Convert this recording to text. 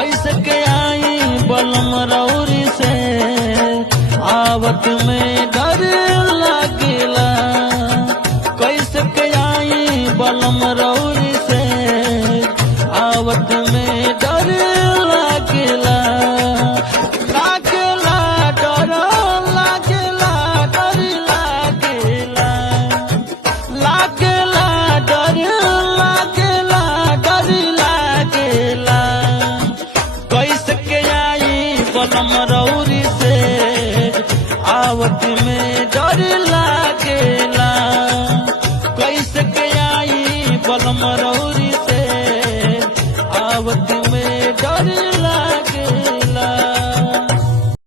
कैसे के आई बलम रौरी से आवत में डर लागेला। कैसे के आई बलम रौरी से आवत में डर लागेला। लागेला डर लागेला डर लागेला। लागेला डर लागेला डर लागेला। कैसे के आई बलम रौरी से आवत में डर लागेला। कैसे के आई बलम रौरी से आवत में डर